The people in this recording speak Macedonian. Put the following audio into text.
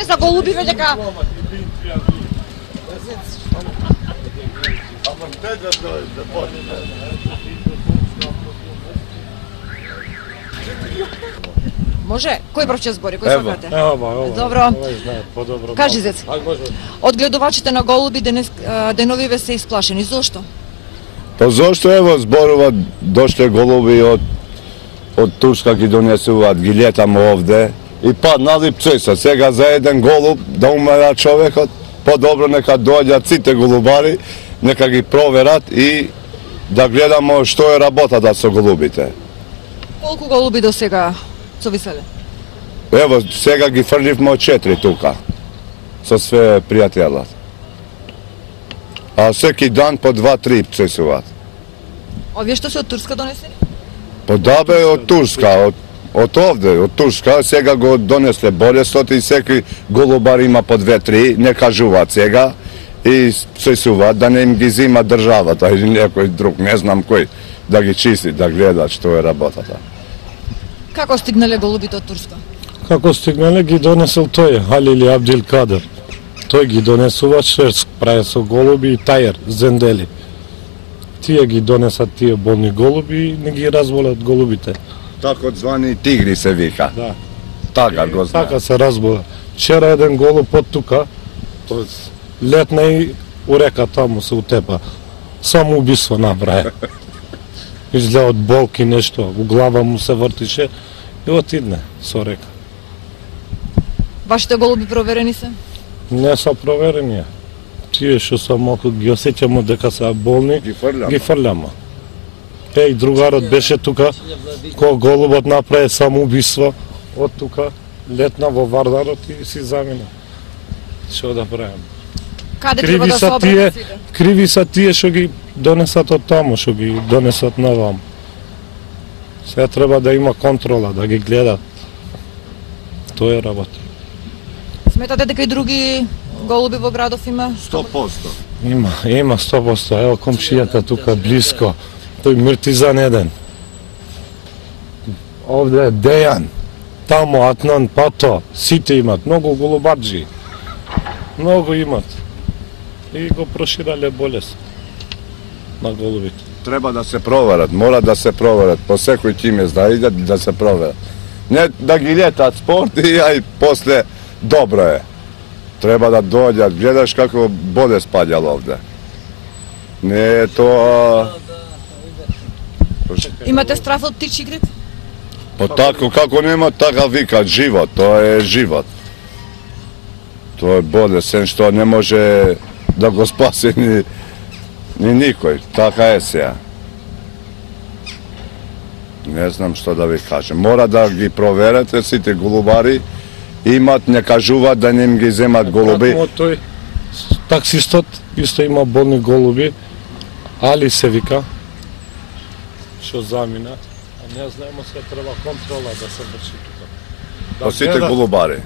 За голубиве дека може? Кој прв ќе збори? Кој сакате? Добро. Кажи, Зец. Од гледувачите на голуби деновиве се исплашени. Зошто? Па зошто ево зборуваат дошле голуби од Турска ги донесуваат, ги летам овде и паднали пцеса. Сега за еден голуб да умера човекот, подобро нека доаѓаат сите голубари, нека ги проверат и да гледамо што е работата со голубите. Колку голуби до сега со виселе? Ево, сега ги фрливме 4 тука, со све пријателат. А секи дан по 2-3 пцесуваат. Овие што се од Турска донесени? Па да бе, од Турска, од овде, од Турска, сега го донесле болестот и секој голубар има по 2-3, не кажуваат сега и пцесуваат да не им ги зима државата или некој друг, не знам кој, да ги чисти, да гледат што е работата. Како стигнале голубите од Турска? Како стигнале ги донесел тој, Халили Абдил Кадер. Тој ги донесува шерст, прави со голуби и тајер, зендели. Тие ги донесат тие болни голуби и не ги разболат голубите. Тако звани тигри се вика. Да. Така го знае. Така се разбола. Вчера еден голуб од тука летна и у река таму се утепа. Само убиство направи. Изгледа од болки нешто, у глава му се вртише и отидне со река. Вашите голуби проверени се? Не са проверени. Тие што само ги осеќамо дека се болни, ги фрляме. Еј, другарот беше тука, кој голубот направи самоубиство од тука, летна во Вардарот и си замина. Што да правиме? Каде треба да се обратат сите? Криви са тие што ги донесат од таму, што ги донесат навам. Сега треба да има контрола, да ги гледат. Тоа е работа. Сметате дека и други голуби во градов има? 100%. Има 100%. Ево комшијата тука блиско. Тој Миртизан еден. Овде е Дејан. Тамо Атнан Пато. Сите имат. Многу голубарджи. Многу имат. И го проширале болест на голубите. Треба да се проверат, мора да се проверат. По секој тимес да идат да се проверат. Не да ги летат спорт и ај после добро е. Треба да доаѓат, гледаш како болест паѓало овде. Не е тоа... Имате страф од птичји грип? По тако, како нема, така викат живот, тоа е живот. Тоа е болест, што не може да го спаси ни никој, така е сега. Не знам што да ви кажем. Мора да ги проверете сите голубари, имат, не кажуваат да не им ги земат голуби. Тој таксистот исто има болни голуби, Али се вика, што замина, а не знаеме се треба контрола да се врши тука. По сите голубари.